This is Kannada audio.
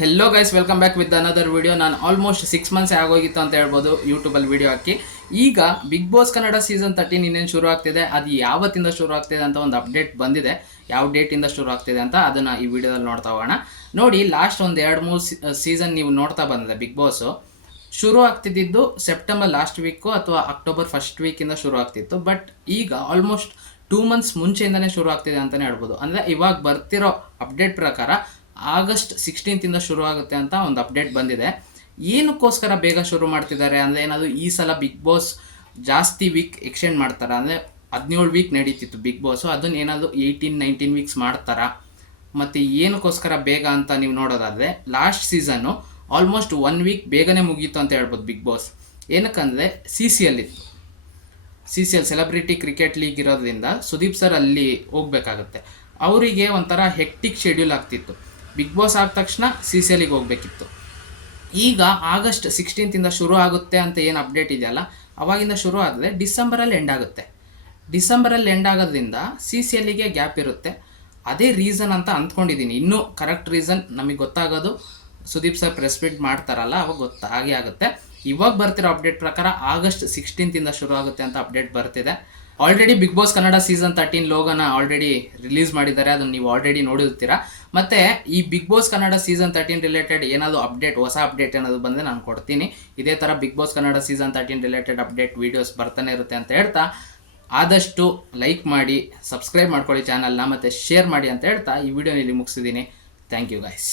Hello guys, welcome back with another video. ನಾನು ಆಲ್ಮೋಸ್ಟ್ 6 ಮಂತ್ಸ್ ಆಗೋಗಿತ್ತು ಅಂತ ಹೇಳ್ಬೋದು ಯೂಟ್ಯೂಬಲ್ಲಿ ವಿಡಿಯೋ ಹಾಕಿ. ಈಗ ಬಿಗ್ ಬಾಸ್ ಕನ್ನಡ ಸೀಸನ್ 13 ಇನ್ನೇನು ಶುರು ಆಗ್ತಿದೆ, ಅದು ಯಾವತ್ತಿಂದ ಶುರು ಆಗ್ತಿದೆ ಅಂತ ಒಂದು ಅಪ್ಡೇಟ್ ಬಂದಿದೆ. ಯಾವ ಡೇಟಿಂದ ಶುರು ಆಗ್ತಿದೆ ಅಂತ ಅದನ್ನು ಈ ವಿಡಿಯೋದಲ್ಲಿ ನೋಡ್ತಾ ಹೋಗೋಣ. ನೋಡಿ, ಲಾಸ್ಟ್ ಒಂದು 2-3 ಸೀಸನ್ ನೀವು ನೋಡ್ತಾ ಬಂದಿದೆ. ಬಿಗ್ ಬಾಸು ಶುರು ಆಗ್ತಿದ್ದು ಸೆಪ್ಟೆಂಬರ್ ಲಾಸ್ಟ್ ವೀಕು ಅಥವಾ ಅಕ್ಟೋಬರ್ ಫಸ್ಟ್ ವೀಕಿಂದ ಶುರು ಆಗ್ತಿತ್ತು. ಬಟ್ ಈಗ ಆಲ್ಮೋಸ್ಟ್ 2 ಮಂತ್ಸ್ ಮುಂಚೆಯಿಂದನೇ ಶುರು ಆಗ್ತಿದೆ ಅಂತಲೇ ಹೇಳ್ಬೋದು. ಅಂದರೆ ಇವಾಗ ಬರ್ತಿರೋ ಅಪ್ಡೇಟ್ ಪ್ರಕಾರ ಆಗಸ್ಟ್ 16 ಶುರು ಆಗುತ್ತೆ ಅಂತ ಒಂದು ಅಪ್ಡೇಟ್ ಬಂದಿದೆ. ಏನಕ್ಕೋಸ್ಕರ ಬೇಗ ಶುರು ಮಾಡ್ತಿದ್ದಾರೆ ಅಂದರೆ, ಏನಾದರೂ ಈ ಸಲ ಬಿಗ್ ಬಾಸ್ ಜಾಸ್ತಿ ವೀಕ್ ಎಕ್ಸ್ಟೆಂಡ್ ಮಾಡ್ತಾರಾ? ಅಂದರೆ 17 ವೀಕ್ ನಡೀತಿತ್ತು ಬಿಗ್ ಬಾಸು, ಅದನ್ನು ಏನಾದರೂ 18-19 ವೀಕ್ಸ್ ಮಾಡ್ತಾರಾ? ಮತ್ತು ಏನಕ್ಕೋಸ್ಕರ ಬೇಗ ಅಂತ ನೀವು ನೋಡೋದಾದರೆ, ಲಾಸ್ಟ್ ಸೀಸನ್ನು ಆಲ್ಮೋಸ್ಟ್ 1 ವೀಕ್ ಬೇಗನೆ ಮುಗೀತು ಅಂತ ಹೇಳ್ಬೋದು ಬಿಗ್ ಬಾಸ್. ಏನಕ್ಕಂದರೆ CCL ಇತ್ತು. CCL ಸೆಲೆಬ್ರಿಟಿ ಕ್ರಿಕೆಟ್ ಲೀಗ್ ಇರೋದ್ರಿಂದ ಸುದೀಪ್ ಸರ್ ಅಲ್ಲಿ ಹೋಗ್ಬೇಕಾಗತ್ತೆ. ಅವರಿಗೆ ಒಂಥರ ಹೆಕ್ಟಿಕ್ ಶೆಡ್ಯೂಲ್ ಆಗ್ತಿತ್ತು. ಬಿಗ್ ಬಾಸ್ ಆದ ತಕ್ಷಣ CCLಗೆ ಹೋಗಬೇಕಿತ್ತು. ಈಗ ಆಗಸ್ಟ್ 16 ಶುರು ಆಗುತ್ತೆ ಅಂತ ಏನು ಅಪ್ಡೇಟ್ ಇದೆಯಲ್ಲ, ಅವಾಗಿಂದ ಶುರು ಆದರೆ ಡಿಸೆಂಬರಲ್ಲಿ ಎಂಡ್ ಆಗುತ್ತೆ. ಡಿಸೆಂಬರಲ್ಲಿ ಎಂಡ್ ಆಗೋದ್ರಿಂದ CCLಗೆ ಗ್ಯಾಪ್ ಇರುತ್ತೆ. ಅದೇ ರೀಸನ್ ಅಂತ ಅಂದ್ಕೊಂಡಿದ್ದೀನಿ. ಇನ್ನೂ ಕರೆಕ್ಟ್ ರೀಸನ್ ನಮಗೆ ಗೊತ್ತಾಗೋದು ಸುದೀಪ್ ಸರ್ ಪ್ರೆಸ್ ಮೀಟ್ ಮಾಡ್ತಾರಲ್ಲ, ಅವಾಗ ಹಾಗೆ ಆಗುತ್ತೆ. ಇವಾಗ ಬರ್ತಿರೋ ಅಪ್ಡೇಟ್ ಪ್ರಕಾರ ಆಗಸ್ಟ್ 16 ಶುರು ಆಗುತ್ತೆ ಅಂತ ಅಪ್ಡೇಟ್ ಬರ್ತಿದೆ. Already Bigg Boss Kannada season 13 ಲೋಗೋನ ಆಲ್ರೆಡಿ ರಿಲೀಸ್ ಮಾಡಿದ್ದಾರೆ, ಅದನ್ನು ನೀವು ಆಲ್ರೆಡಿ ನೋಡಿರ್ತೀರಾ. ಮತ್ತು ಈ Bigg Boss Kannada season 13 related ಏನಾದರೂ ಅಪ್ಡೇಟ್, ಹೊಸ ಅಪ್ಡೇಟ್ ಏನಾದರೂ ಬಂದರೆ ನಾನು ಕೊಡ್ತೀನಿ. ಇದೇ ಥರ Bigg Boss Kannada season 13 related update videos ಬರ್ತಾನೆ ಇರುತ್ತೆ ಅಂತ ಹೇಳ್ತಾ, ಆದಷ್ಟು ಲೈಕ್ ಮಾಡಿ, ಸಬ್ಸ್ಕ್ರೈಬ್ ಮಾಡ್ಕೊಳ್ಳಿ ಚಾನಲ್ನ, ಮತ್ತು ಶೇರ್ ಮಾಡಿ ಅಂತ ಹೇಳ್ತಾ ಈ ವಿಡಿಯೋನ ಇಲ್ಲಿ ಮುಗಿಸಿದ್ದೀನಿ. Thank you guys.